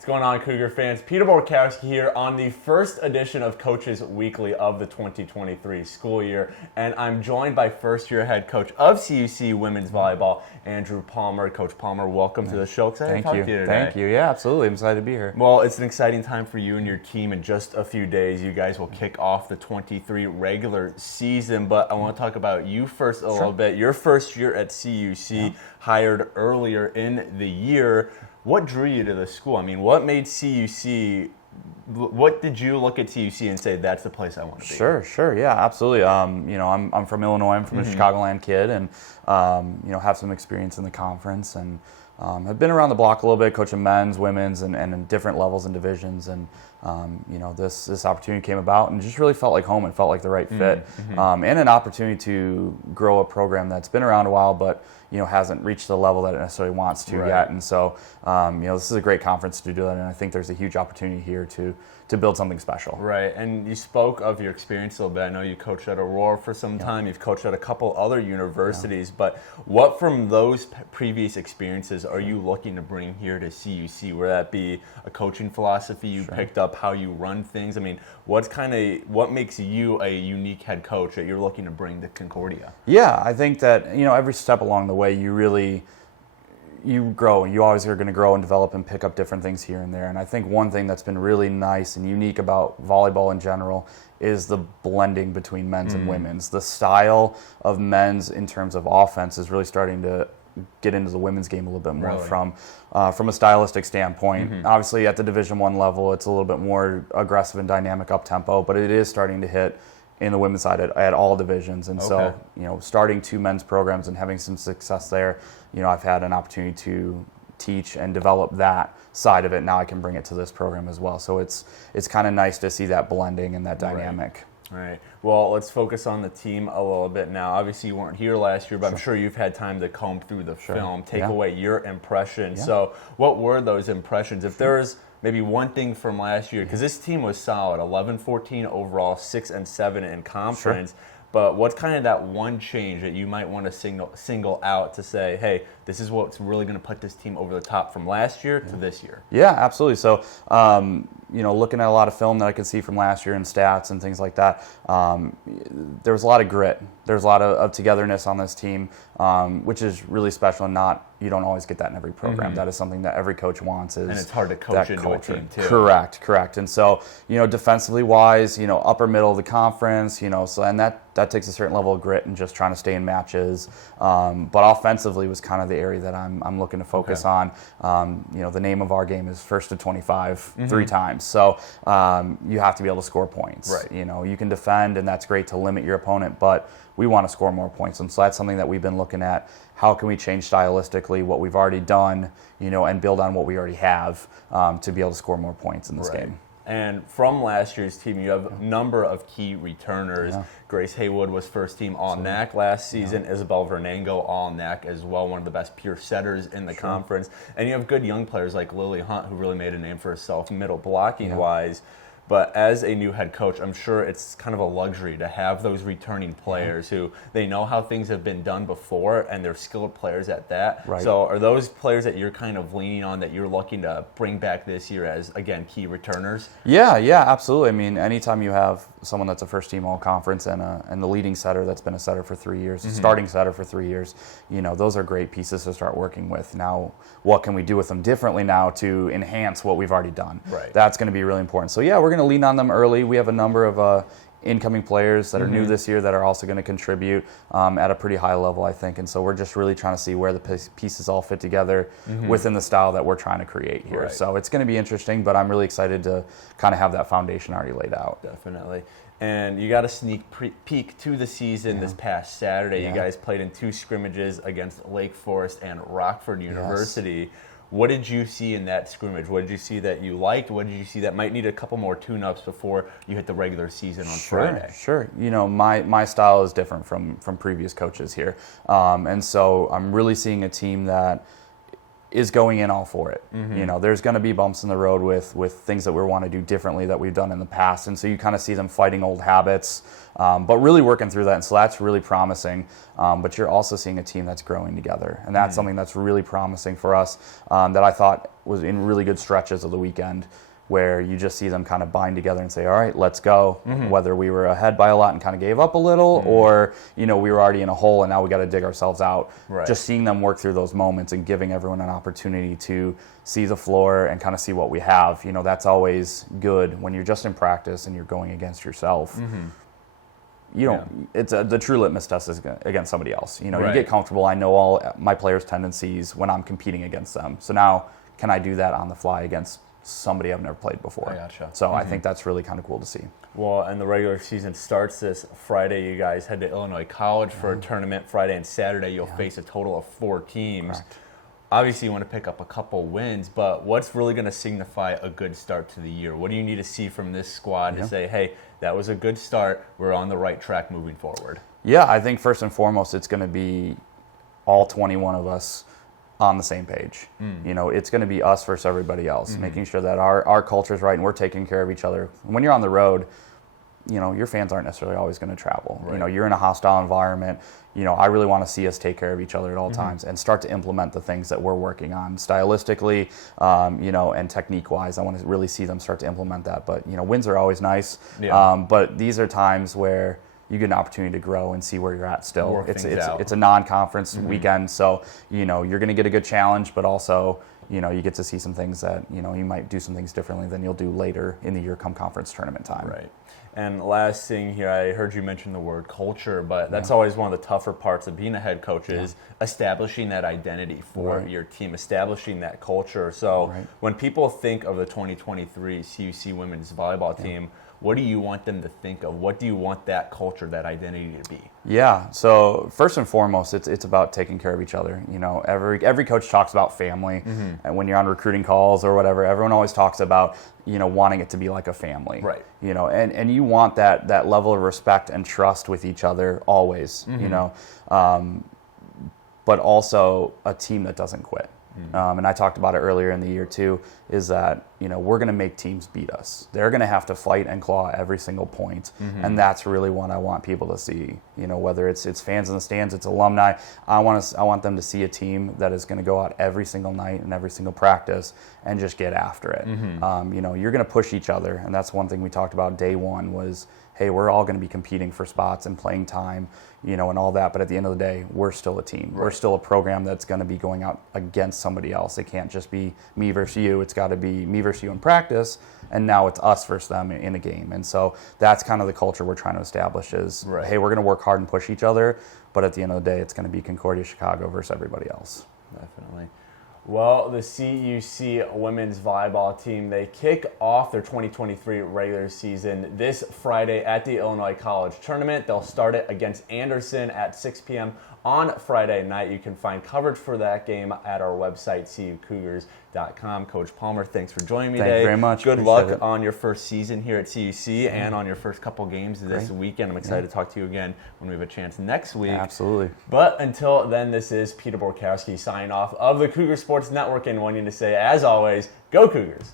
What's going on, Cougar fans? Peter Borkowski here on the first edition of Coaches Weekly of the 2023 school year, and I'm joined by first-year head coach of CUC Women's Volleyball, Andrew Palmer. Coach Palmer, welcome to the show. Excited to talk to you today. Thank you. Yeah, absolutely. I'm excited to be here. Well, it's an exciting time for you and your team. In just a few days, you guys will kick off the 23 regular season, but I want to talk about you first a little bit. Your first year at CUC, hired earlier in the year. What drew you to the school? I mean, what made CUC, what did you look at CUC and say, that's the place I want to be? Sure. Yeah, absolutely. I'm from Illinois. I'm from a Chicagoland kid and, have some experience in the conference and have been around the block a little bit, coaching men's, women's, and in different levels and divisions. And, this opportunity came about and just really felt like home and felt like the right fit. And an opportunity to grow a program that's been around a while, but hasn't reached the level that it necessarily wants to yet. And so, this is a great conference to do that, and I think there's a huge opportunity here to build something special. Right, and you spoke of your experience a little bit. I know you coached at Aurora for some time. You've coached at a couple other universities, but what from those previous experiences are you looking to bring here to CUC? Would that be a coaching philosophy you picked up, how you run things? I mean, what makes you a unique head coach that you're looking to bring to Concordia? Yeah, I think that, every step along the way, you grow. You always are going to grow and develop and pick up different things here and there. And I think one thing that's been really nice and unique about volleyball in general is the blending between men's and women's. The style of men's in terms of offense is really starting to get into the women's game a little bit more from a stylistic standpoint. Obviously, at the Division I level, it's a little bit more aggressive and dynamic up-tempo, but it is starting to hit in the women's side at all divisions. And so, starting two men's programs and having some success there, I've had an opportunity to teach and develop that side of it. Now I can bring it to this program as well. So it's kind of nice to see that blending and that dynamic. Right. Well, let's focus on the team a little bit now. Obviously, you weren't here last year, but I'm sure you've had time to comb through the film, take away your impressions. So what were those impressions? If there was maybe one thing from last year, because this team was solid, 11-14 overall, 6-7 in conference. But what's kind of that one change that you might want to single out to say, hey, this is what's really going to put this team over the top from last year to this year? Yeah, absolutely. So, looking at a lot of film that I could see from last year and stats and things like that, there was a lot of grit. There's a lot of togetherness on this team, which is really special and you don't always get that in every program. That is something that every coach wants. And it's hard to coach into a team too. Correct. And so, defensively wise, upper middle of the conference, so and that takes a certain level of grit and just trying to stay in matches. But offensively was kind of the area that I'm looking to focus on. The name of our game is first to 25 3 times. So you have to be able to score points. Right. You can defend, and that's great to limit your opponent, but we want to score more points. And so that's something that we've been looking at. How can we change stylistically what we've already done, and build on what we already have to be able to score more points in this game. And from last year's team, you have a number of key returners. Grace Haywood was first team All-NAC last season. Isabel Vernango All-NAC as well, one of the best pure setters in the conference. And you have good young players like Lily Hunt, who really made a name for herself middle blocking-wise. But as a new head coach, I'm sure it's kind of a luxury to have those returning players who they know how things have been done before, and they're skilled players at that. So are those players that you're kind of leaning on that you're looking to bring back this year as, again, key returners? Yeah, absolutely. I mean, anytime you have someone that's a first-team All-Conference and the leading setter that's been a setter for 3 years, starting setter for 3 years, those are great pieces to start working with. Now, what can we do with them differently now to enhance what we've already done? That's going to be really important. So, we're going to lean on them early. We have a number of incoming players that are new this year that are also going to contribute at a pretty high level, I think. And so we're just really trying to see where the pieces all fit together within the style that we're trying to create here. So it's going to be interesting, but I'm really excited to kind of have that foundation already laid out. Definitely. And you got a sneak peek to the season this past Saturday. You guys played in 2 scrimmages against Lake Forest and Rockford University. What did you see in that scrimmage? What did you see that you liked? What did you see that might need a couple more tune-ups before you hit the regular season on Friday? Sure. My style is different from previous coaches here. And so I'm really seeing a team that is going in all for it. There's going to be bumps in the road with things that we want to do differently that we've done in the past. And so you kind of see them fighting old habits, but really working through that. And so that's really promising. But you're also seeing a team that's growing together. And that's something that's really promising for us that I thought was in really good stretches of the weekend, where you just see them kind of bind together and say, all right, let's go. Whether we were ahead by a lot and kind of gave up a little, or, we were already in a hole and now we got to dig ourselves out. Right. Just seeing them work through those moments and giving everyone an opportunity to see the floor and kind of see what we have. That's always good when you're just in practice and you're going against yourself. You don't. It's the true litmus test is against somebody else. You get comfortable. I know all my players' tendencies when I'm competing against them. So now, can I do that on the fly against somebody I've never played before? I gotcha. So I think that's really kind of cool to see. Well, and the regular season starts this Friday. You guys head to Illinois College for a tournament. Friday and Saturday, you'll face a total of 4 teams. Correct. Obviously, you want to pick up a couple wins, but what's really going to signify a good start to the year? What do you need to see from this squad to say, hey, that was a good start, we're on the right track moving forward? Yeah, I think first and foremost, it's going to be all 21 of us on the same page. It's going to be us versus everybody else, making sure that our culture is right and we're taking care of each other. When you're on the road, your fans aren't necessarily always going to travel. Right. You're in a hostile environment. I really want to see us take care of each other at all times and start to implement the things that we're working on stylistically, and technique-wise. I want to really see them start to implement that. But, wins are always nice. Yeah. But these are times where you get an opportunity to grow and see where you're at still. Work things out. It's a non-conference weekend, so you're going to get a good challenge, but also you get to see some things that you might do some things differently than you'll do later in the year come conference tournament time. Right. And last thing here, I heard you mention the word culture, but that's always one of the tougher parts of being a head coach is establishing that identity for your team, establishing that culture. So when people think of the 2023 CUC women's volleyball team, what do you want them to think of? What do you want that culture, that identity to be? Yeah, so first and foremost, it's about taking care of each other. Every coach talks about family, and when you're on recruiting calls or whatever, everyone always talks about wanting it to be like a family. Right. And you want that level of respect and trust with each other always. But also a team that doesn't quit. And I talked about it earlier in the year too, is that, we're going to make teams beat us. They're going to have to fight and claw every single point. And that's really what I want people to see, whether it's fans in the stands, it's alumni. I want them to see a team that is going to go out every single night and every single practice and just get after it. You're going to push each other. And that's one thing we talked about day one was, hey, we're all going to be competing for spots and playing time, and all that. But at the end of the day, we're still a team. We're still a program that's going to be going out against somebody else. It can't just be me versus you. It's got to be me versus you in practice, and now it's us versus them in a game. And so that's kind of the culture we're trying to establish is, hey, we're going to work hard and push each other, but at the end of the day, it's going to be Concordia Chicago versus everybody else. Definitely. Well, the CUC women's volleyball team, they kick off their 2023 regular season this Friday at the Illinois College Tournament. They'll start it against Anderson at 6 p.m. on Friday night. You can find coverage for that game at our website, cucougars.com. Coach Palmer, thanks for joining me today. Thank you very much. Good Appreciate luck it. on your first season here at CUC and on your first couple games this weekend. I'm excited to talk to you again when we have a chance next week. Absolutely. But until then, this is Peter Borkowski signing off of the Cougar Sports Network and wanting to say, as always, go Cougars.